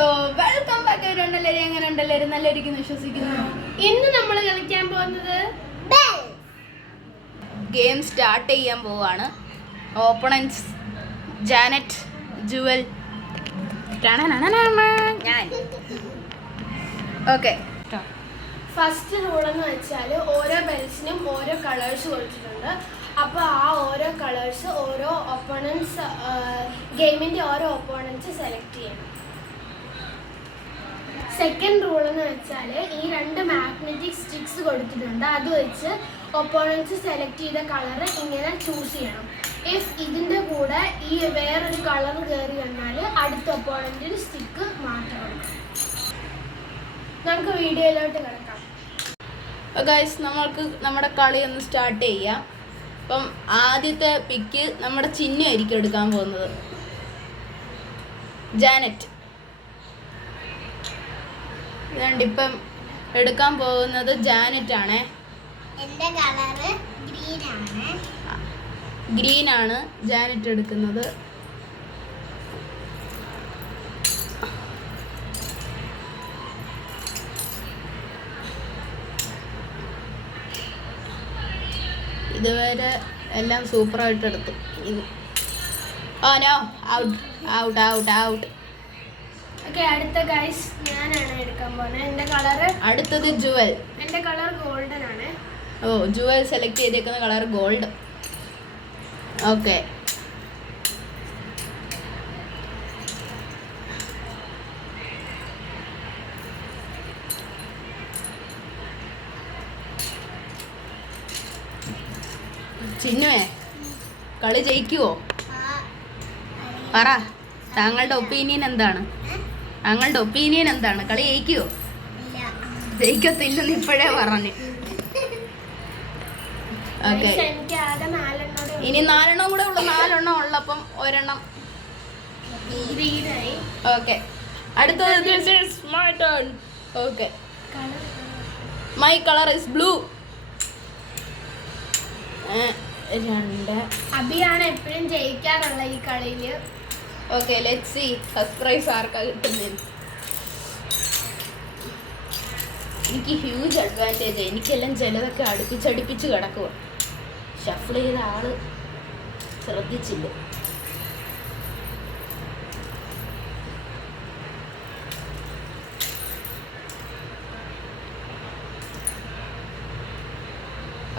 So welcome back. രണ്ടെല്ലാവരും എങ്ങനെ ഉണ്ടെല്ലാവരും നല്ലതായിരിക്കും വിശ്വസിക്കുന്നു. ഇന്ന് നമ്മൾ കളിക്കാൻ പോകുന്നത് ഗെയിം സ്റ്റാർട്ട് ചെയ്യാൻ പോവാണ്. ഓപ്പണൻസ് ജാനറ്റ്, ജുവൽ, ഞാൻ. ഓക്കെ, ഫസ്റ്റ് റൂൾ എന്ന് വെച്ചാൽ ഓരോ ബെൽസിനും ഓരോ കളേഴ്സ് കൊടുത്തിട്ടുണ്ട്. അപ്പോൾ ആ ഓരോ കളേഴ്സ് ഓരോ ഓപ്പോണൻസ് ഗെയിമിൻ്റെ ഓരോ ഓപ്പോണൻസ് സെലക്ട് ചെയ്യണം. സെക്കൻഡ് റൂൾ എന്ന് വെച്ചാൽ ഈ രണ്ട് മാഗ്നറ്റിക് സ്റ്റിക്സ് കൊടുത്തിട്ടുണ്ട്. അത് വെച്ച് ഒപ്പോണൻസ് സെലക്ട് ചെയ്ത കളർ ഇങ്ങനെ ചൂസ് ചെയ്യണം. ഇഫ് ഇതിൻ്റെ കൂടെ ഈ വേറൊരു കളർ കയറി വന്നാൽ അടുത്ത ഒപ്പോണൻറ്റിന് സ്റ്റിക്ക് മാത്രമാണ്. നമുക്ക് വീഡിയോയിലോട്ട് കിടക്കാം. ഗൈസ്, നമ്മൾക്ക് നമ്മുടെ കളി ഒന്ന് സ്റ്റാർട്ട് ചെയ്യാം. അപ്പം ആദ്യത്തെ പിക്ക് നമ്മുടെ ചിഹ്നമായിരിക്കും എടുക്കാൻ പോകുന്നത്. ജാനറ്റ് ഇപ്പം എടുക്കാൻ പോകുന്നത് ജാനറ്റ് ആണേ. എൻ്റെ കളറ് ഗ്രീൻ ആണ്. ഗ്രീൻ ആണ് ജാനറ്റ് എടുക്കുന്നത്. ഇതുവരെ എല്ലാം സൂപ്പറായിട്ട് എടുത്തു. Oh no, out out out out. Okay, അടുത്ത ഗൈസ് ഞാനാണ് എടുക്കാൻ പോകുന്നത്. എൻ്റെ കളറ് അടുത്തത് ജുവൽ. എൻ്റെ കളർ ഗോൾഡൻ ആണ്. ഓ, ജുവൽ സെലക്ട് ചെയ്തേക്കുന്ന കളർ ഗോൾഡ്. ഓക്കെ, ചിന്നുവേ, കളി ജയിക്കുവോ? പറ, താങ്കളുടെ ഒപ്പീനിയൻ എന്താണ്? താങ്കളുടെ ഒപ്പീനിയൻ എന്താണ്? കളി ജയിക്കുവോ? ജയിക്കത്തില്ലെന്ന് ഇപ്പോഴേ പറഞ്ഞു. ഓക്കെ, എനിക്ക് ആകെ 4 ഇനി 4 എണ്ണം കൂടെ ഉള്ളു. 4 എണ്ണം ഉള്ളപ്പം ഒരെണ്ണം ഗ്രീനായി. ഓക്കെ, അടുത്തത് this is my turn. Okay, my color is blue. 2. അഭിയാണ് എപ്പോഴും ജയിക്കാറുള്ള ഈ കളിയിൽ. Okay, let's see first prize ആർക്കാ കിട്ടുന്നത്. എനിക്ക് ഹ്യൂജ് അഡ്വാൻറ്റേജ്. എനിക്കെല്ലാം ചിലതൊക്കെ അടുപ്പിച്ചടുപ്പിച്ച് കിടക്കുക. ഷഫിൾ ചെയ്ത ആള് ശ്രദ്ധിച്ചില്ല.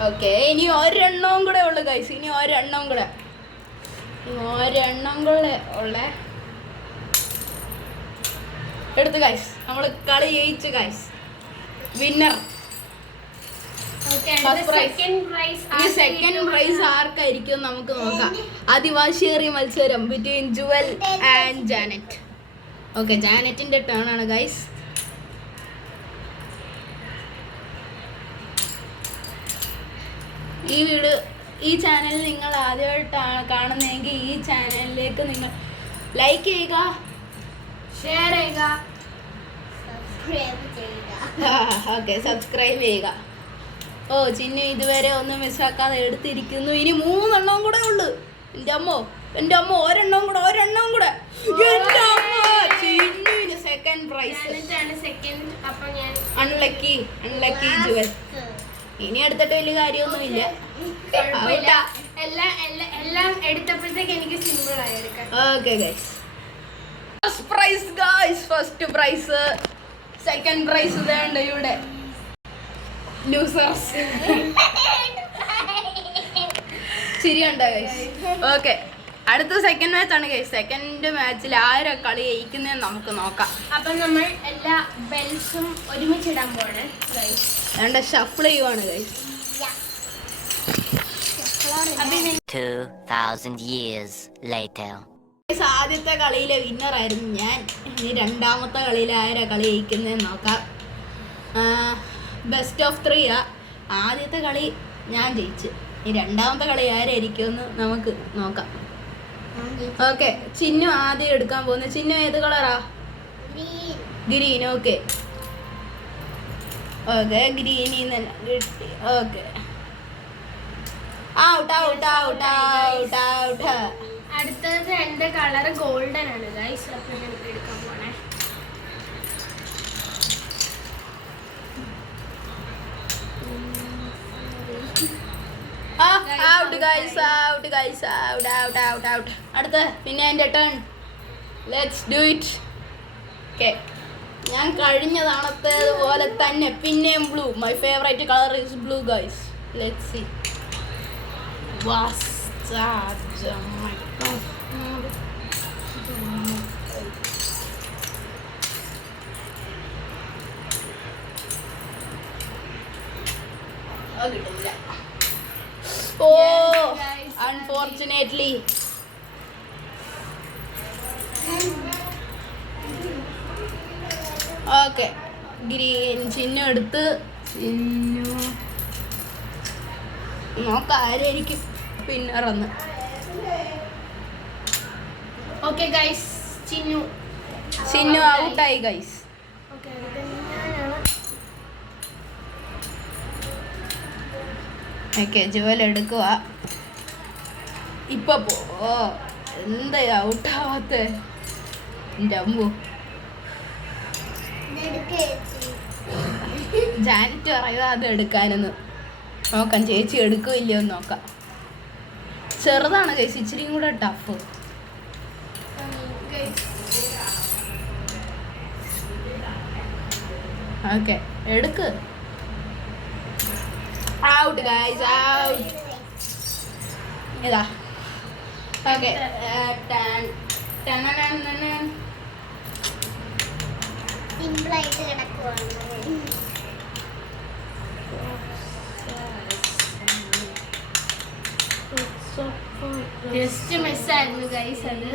ഓക്കെ, ഇനി ഒരെണ്ണവും കൂടെ ഉള്ളു ഗൈസ്. ഇനി ഒരെണ്ണം കൂടെ ഉള്ള എടുത്ത് ഗൈസ്. നമ്മൾ കളി ജയിച്ചു ഗൈസ്. വിന്നർ. ഈ സെക്കൻഡ് പ്രൈസ് ആർക്കായിരിക്കും നമുക്ക് നോക്കാം. അതിവാശിയേറിയ മത്സരം between Jewel and Janet. Okay, ജാനറ്റിന്റെ ടേൺ ആണ് ഗൈസ്. ഈ ചാനൽ നിങ്ങൾ ആദ്യമായിട്ടാണ് കാണുന്നതെങ്കിൽ ഈ ചാനലിലേക്ക് നിങ്ങൾ ലൈക്ക് ചെയ്യുക, ഷെയർ ചെയ്യുക, ഓക്കെ, സബ്സ്ക്രൈബ് ചെയ്യുക. ഓ, ചിന്നു ഇതുവരെ ഒന്നും മിസ്സാക്കാതെ എടുത്തിരിക്കുന്നു. ഇനി 3 എണ്ണം കൂടെ ഉള്ളു. എൻ്റെ അമ്മ ഒരെണ്ണം കൂടെ. ചിന്നുവിന് സെക്കൻഡ് പ്രൈസ്. അൺലക്കി ജുവൽ. ഇനി എടുത്തിട്ട് വലിയ കാര്യമൊന്നുമില്ല. എല്ലാം എടുത്തപ്പോഴത്തേക്ക് എനിക്ക് സിമ്പിൾ ആയി എടുക്കാം. Okay guys, first prize. Second prize വേണ്ട ഇവിടെ. ലൂസേഴ്സ്. ശരിയുണ്ടോ ഗൈസ്? ഓക്കെ, അടുത്ത സെക്കൻഡ് മാച്ച് ആണ് ഗൈസ്. സെക്കൻഡ് മാച്ചിൽ ആരാ കളി ജയിക്കുന്നതെന്ന് നമുക്ക് നോക്കാം. അപ്പം നമ്മൾ എല്ലാ ബെൽസും ഒരുമിച്ചിടാൻ പോവാണ് ഗൈസ്. അതുകൊണ്ട് ഷഫിൾ ചെയ്യുവാണ് ഗൈസ്. 2000 years later. ആദ്യത്തെ കളിയിലെ വിന്നർ ആയിരുന്നു ഞാൻ. ഇനി രണ്ടാമത്തെ കളിയിൽ ആരാ കളി ജയിക്കുന്നതെന്ന് നോക്കാം. ബെസ്റ്റ് ഓഫ് 3 ആദ്യത്തെ കളി ഞാൻ ജയിച്ചു. ഇനി രണ്ടാമത്തെ കളി ആരായിരിക്കുമെന്ന് നമുക്ക് നോക്കാം. ഓക്കെ, ചിന്നു ആദ്യം എടുക്കാൻ പോകുന്നത്. ചിന്നു ഏത് കളറാ? ഗ്രീൻ. ഓക്കെ, ഗ്രീനിൽ നിന്ന് കിട്ടി. Okay, out. അടുത്തത് എൻ്റെ കളർ ഗോൾഡൻ ആണ് ഗൈസ്. അപ്പം ഞാൻ എടുക്കാൻ പോണേ. Out guys, out guys, out out out out. അടുത്ത പിന്നെ എൻ്റെ turn. Let's do it. Okay, ഞാൻ കഴിഞ്ഞ തവണത്തേതുപോലെ തന്നെ പിന്നെയും blue. My favourite colour is blue guys. Let's see. കിട്ടില്ല. Oh, unfortunately. ഓക്കെ, ഗ്രീൻ ചിഹ്നം എടുത്ത്. നോക്കാം ആരായിരിക്കും പിന്നറന്ന്. ഓക്കെ ഗൈസ്, ചിന്നു ഔട്ടായി ഗൈസ്. ഓക്കെ, ഓക്കെ, ജുവൽ എടുക്കുക. ഇപ്പൊ ഓ, എന്താ ഔട്ടാവാത്ത എൻ്റെ അമ്മു. ജാനിറ്റ് പറയുക അത് എടുക്കാനെന്ന്. നോക്കാം ചേച്ചി എടുക്കോ ഇല്ലയോ എന്ന് നോക്കാം. ചെറുതാണ് കൈസ്, ഇച്ചിരിയും കൂടെ ടഫ്. ഓക്കെ, എടുക്ക്. Out guys, out. ഇതാ. ഓക്കെ, സിമ്പിളായിട്ട് കിടക്കുവാണ്. ജസ്റ്റ് മിസ്സായിരുന്നു ഗൈസ് അത്.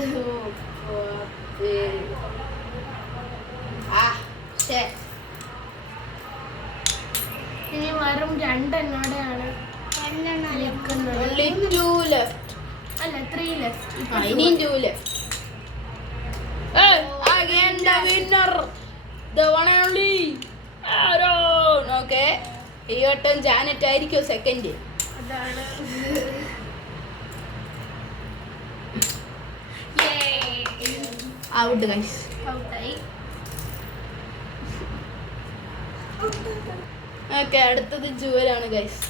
ഇനി വെറും 2 എന്നോടെയാണ് നിൽക്കുന്നത്. only 2 left. അല്ല 3 ലെഫ്റ്റ്. ഇനിയും 2 left. Again the winner, the one and only Aaron. Okay, ഈ വട്ടം ജാനറ്റ് ആയിരിക്കും സെക്കൻഡ്. അതാണ്. ഔട്ട് ഗൈസ്, ഔട്ടായി. ഓക്കെ, അടുത്തത് ജുവലാണ് ഗൈസ്.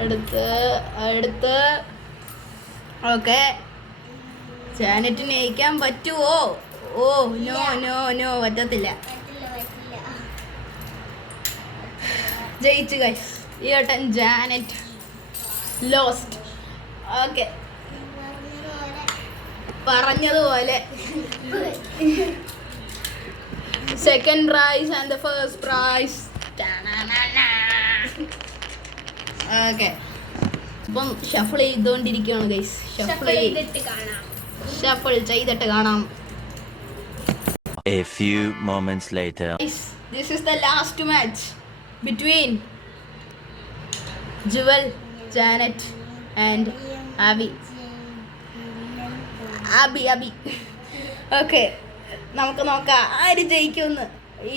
അടുത്ത് ഓക്കെ, ജാനറ്റിന് ജയിക്കാൻ പറ്റുമോ? ഓ നോ നോ നോ, പറ്റത്തില്ല. ജയിച്ചു ഗൈസ്. ഈ വട്ടം ജാനറ്റ് ലോസ്റ്റ്. ഓക്കെ, പറഞ്ഞതുപോലെ second prize and the first prize. Okay, ഇപ്പം ഷഫിൾ ചെയ്തുകൊണ്ടിരിക്കുകയാണ് ഗൈസ്. ഷഫിൾ ചെയ്തിട്ട് കാണാം. A few moments later. This is the last match between Jewel, Janet and Abby. Okay, നമുക്ക് നോക്കാം ആര് ജയിക്കുമെന്ന്.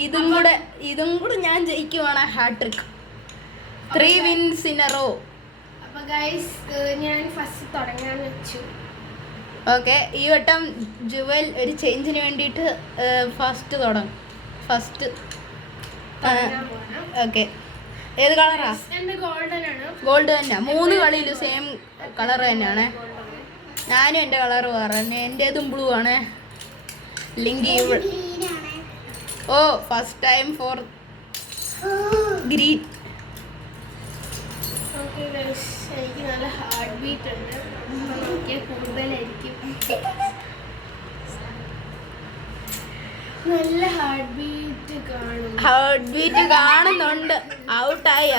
ഇതും കൂടെ ഞാൻ ജയിക്കുവാണ്. Hat trick, 3 wins in a row. അപ്പൊ ഗൈസ്, ഞാൻ ഫസ്റ്റ് തുടങ്ങാൻ വെച്ചു. ഓക്കെ, ഈ വട്ടം ജുവൽ ഒരു ചേഞ്ചിന് വേണ്ടിയിട്ട് ഫസ്റ്റ് തുടങ്ങും. ഓക്കെ, ഏത് കളറാ? എന്റെ ഗോൾഡൻ ആണ്. ഗോൾഡ് തന്നെ. 3 കളിയിൽ സെയിം കളർ തന്നെയാണ്. ഞാനും എൻ്റെ കളർ പറഞ്ഞു. എൻ്റേതും ബ്ലൂ ആണ്. ലിങ്കി ഓ, first time for green. Okay guys, എനിക്ക് നല്ല ഹാർട്ട് ബീറ്റ് ഉണ്ട്. നോക്കിയാൽ കൂടുതലായിരിക്കും. നല്ല ഹാർട്ട് ബീറ്റ് കാണുന്നുണ്ട്. ഔട്ടായി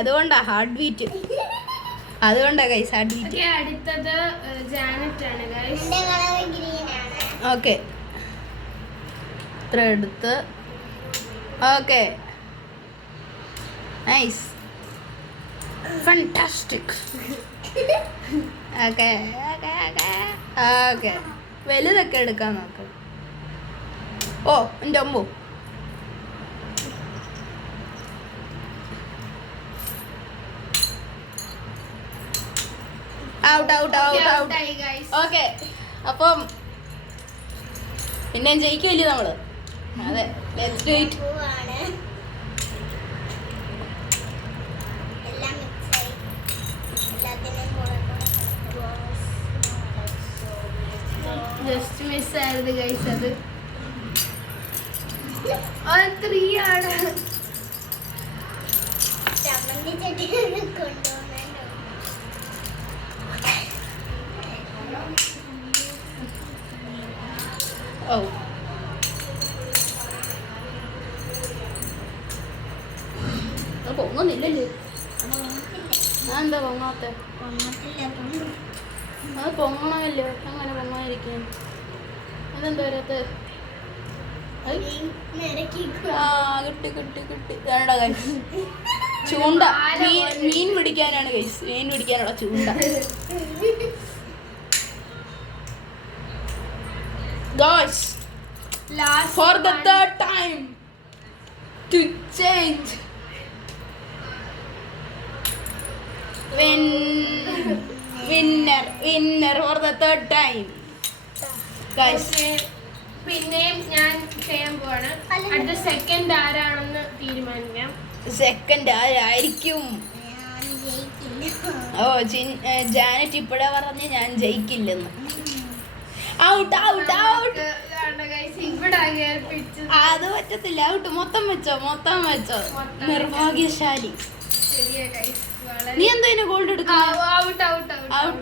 അതുകൊണ്ടാ heart beat. Guys heart beat. അടുത്തത് ജാനറ്റ് ആണ് ഗൈസ്. ഓക്കെ, ഇത്ര എടുത്ത്. Okay, nice, fantastic. ഓക്കെ, വലുതൊക്കെ എടുക്കാൻ നോക്ക്. ഓ എൻ്റെ അമ്മോ, ഔട്ട്. ഓക്കെ, അപ്പം പിന്നെ ജയിക്കുമല്ലേ നമ്മള്? അതെ, let's do it. Just miss ആയിരുന്നു ഗൈസ്. അത് 3 ആണ്. ചമ്മന്തി ചട്ടി കൊണ്ടുപോകുന്നുണ്ടോ? ഓ അത് പൊങ്ങുന്നില്ലല്ലേ? ഞാൻ എന്താ പൊങ്ങാത്ത? അത് പൊങ്ങണമല്ലോ. അങ്ങനെ പൊങ്ങാതിരിക്കാൻ അതെന്താ വരാത്ത? ആ കിട്ടി കിട്ടി കിട്ടി. വേണ്ട കൈസ്, ചൂണ്ട. മീൻ പിടിക്കാനാണ് കൈസ്, മീൻ പിടിക്കാനുള്ള ചൂണ്ട. Guys, Last for the one. third time to change winner for the third time guys. Okay. പിന്നെയും ഞാൻ ചെയ്യാൻ പോവാണ്. അടുത്ത സെക്കൻഡ് ആരാണെന്ന് തീരുമാനിക്കാം. സെക്കൻഡ് ആരായിരിക്കും? ഞാൻ ജയിക്കില്ല. ഓ ജാനറ്റ് ഇപ്പോഴേ പറഞ്ഞ് ഞാൻ ജയിക്കില്ലെന്ന്. Out out out. ഇവിടെ പിടിച്ചത് അത് പറ്റത്തില്ല. ഔട്ട്. മൊത്തം വെച്ചോ. മൊത്തം നിർഭാഗ്യശാലി. ശരിയാ ഗൈസ്. നീ എന്താ ഗോൾഡ് എടുക്കുക? ഔട്ട്.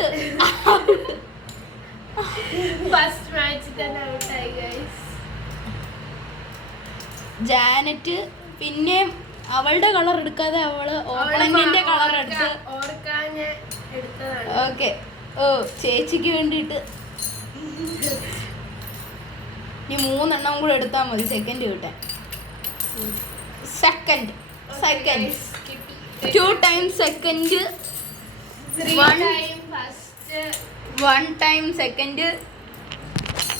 ഫസ്റ്റ് മാച്ച് തന്നെ ഔട്ടായി ഗൈസ്. ജാനറ്റ് പിന്നെ അവളുടെ കളർ എടുക്കാതെ അവള് ഓപ്പണന്റിന്റെ കളർ എടുത്ത്. ഓർക്കാൻ ഞാൻ എടുത്തതാണ്. ഓക്കെ. ഓ ചേച്ചിക്ക് വേണ്ടിയിട്ട് ഇനി 3 കൂടെ എടുത്താൽ മതി സെക്കൻഡ് കിട്ടാൻ. Second 2 times second, 3 time first, 1 time second,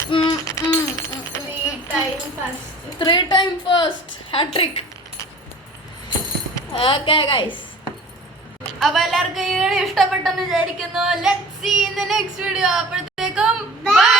3 time first. 3 time first. Hat trick. Okay guys, അപ്പൊ എല്ലാവർക്കും ഈ വീഡിയോ ഇഷ്ടപ്പെട്ടെന്ന് വിചാരിക്കുന്നു. Let's see in the next video. അപ്പോഴത്തേക്കും ബൈ.